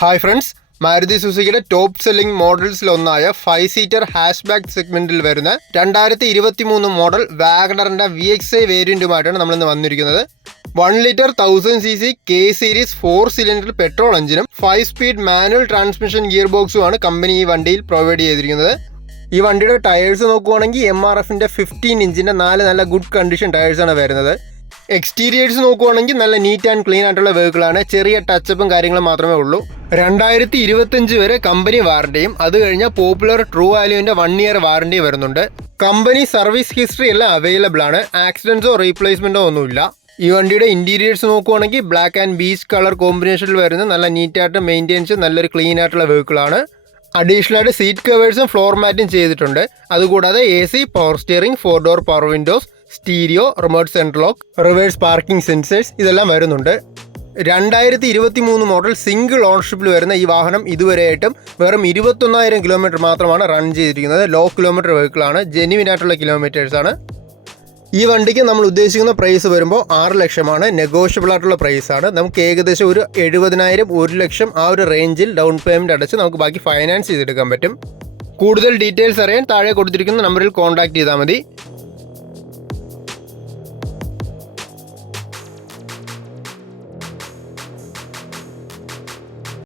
Hi friends, Maruti സുസുക്കിയുടെ top selling മോഡൽസിലൊന്നായ 5-സീറ്റർ ഹാഷ്ബാക്ക് സെഗ്മെന്റിൽ വരുന്ന 2023 മോഡൽ വാഗണറിന്റെ VXI വേരിയന്റുമായിട്ടാണ് നമ്മളിന്ന് വന്നിരിക്കുന്നത്. 1 litre 1000cc K series 4 cylinder petrol എഞ്ചിനും 5 സ്പീഡ് മാനുവൽ ട്രാൻസ്മിഷൻ ഗിയർ ബോക്സുമാണ് കമ്പനി ഈ വണ്ടിയിൽ പ്രൊവൈഡ് ചെയ്തിരിക്കുന്നത്. ഈ വണ്ടിയുടെ ടയേഴ്സ് നോക്കുവാണെങ്കിൽ MRFന്റെ 15 ഇഞ്ചിന്റെ നല്ല ഗുഡ് കണ്ടീഷൻ ടയേഴ്സാണ് വരുന്നത്. എക്സ്റ്റീരിയേഴ്സ് നോക്കുവാണെങ്കിൽ നല്ല നീറ്റ് ആൻഡ് ക്ലീൻ ആയിട്ടുള്ള വെഹിക്കിളാണ്. ചെറിയ ടച്ചപ്പും കാര്യങ്ങളും മാത്രമേ ഉള്ളൂ. 2025 വരെ കമ്പനി വാറണ്ടിയും അത് കഴിഞ്ഞാൽ പോപ്പുലർ ട്രൂ വാല്യൂവിന്റെ 1 ഇയർ വാറണ്ടി വരുന്നുണ്ട്. കമ്പനി സർവീസ് ഹിസ്റ്ററി എല്ലാം അവൈലബിൾ ആണ്. ആക്സിഡൻസോ റീപ്ലേസ്മെന്റോ ഒന്നുമില്ല. ഈ വണ്ടിയുടെ ഇന്റീരിയേഴ്സ് നോക്കുവാണെങ്കിൽ ബ്ലാക്ക് ആൻഡ് ബീച്ച് കളർ കോമ്പിനേഷനിൽ വരുന്ന നല്ല നീറ്റായിട്ട് മെയിൻറ്റെയിൻസ് നല്ലൊരു ക്ലീൻ ആയിട്ടുള്ള വെഹിക്കിളാണ്. അഡീഷണൽ ആയിട്ട് സീറ്റ് കവേഴ്സും ഫ്ലോർ മാറ്റും ചെയ്തിട്ടുണ്ട്. അതുകൂടാതെ AC, power steering, 4 door power Windows, stereo, remote central lock, reverse parking sensors ഇതെല്ലാം വരുന്നുണ്ട്. 2023 മോഡൽ സിംഗിൾ ഓണർഷിപ്പിൽ വരുന്ന ഈ വാഹനം ഇതുവരെയായിട്ടും വെറും 21,000 കിലോമീറ്റർ മാത്രമാണ് റൺ ചെയ്തിരിക്കുന്നത്. ലോ കിലോമീറ്റർ വെഹിക്കിളാണ്, ജെന്യുവിൻ ആയിട്ടുള്ള കിലോമീറ്റേഴ്സാണ്. ഈ വണ്ടിക്ക് നമ്മൾ ഉദ്ദേശിക്കുന്ന പ്രൈസ് വരുമ്പോൾ 6 ലക്ഷമാണ്. നെഗോഷ്യബിൾ ആയിട്ടുള്ള പ്രൈസാണ്. നമുക്ക് ഏകദേശം ഒരു 70,000, 1 ലക്ഷം ആ ഒരു റേഞ്ചിൽ ഡൗൺ പേയ്മെൻറ്റ് അടച്ച് നമുക്ക് ബാക്കി ഫൈനാൻസ് ചെയ്തെടുക്കാൻ പറ്റും. കൂടുതൽ ഡീറ്റെയിൽസ് അറിയാൻ താഴെ കൊടുത്തിരിക്കുന്ന നമ്പറിൽ കോൺടാക്ട് ചെയ്താൽ മതി.